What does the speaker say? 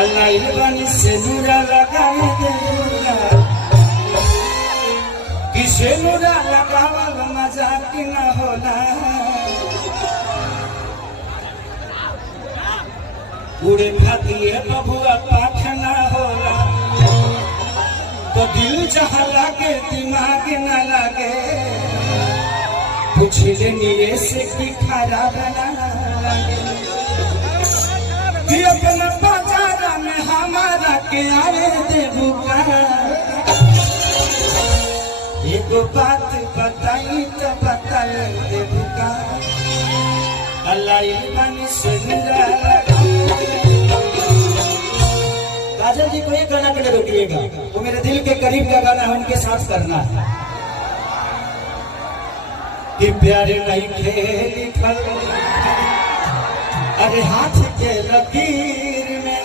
अल्लाह से नूरा लगाए देगा किसे नूरा लगावल मजाक न होला उड़े खातिए बबुआ पाख न होला तो दिल जहाँ लागे दिमाग न लागे पूछले नीरे से की खराब न लागे अपना बाजारा में हमारा के आवे देबू का एगो बात बताई तो बता देबू का अल्लाह से काजल जी को एक गाना के लिए रोकिएगा, वो मेरे दिल के करीब का गाना है, उनके साथ करना है कि प्यारे नहीं खेल अरे हाथ के लगी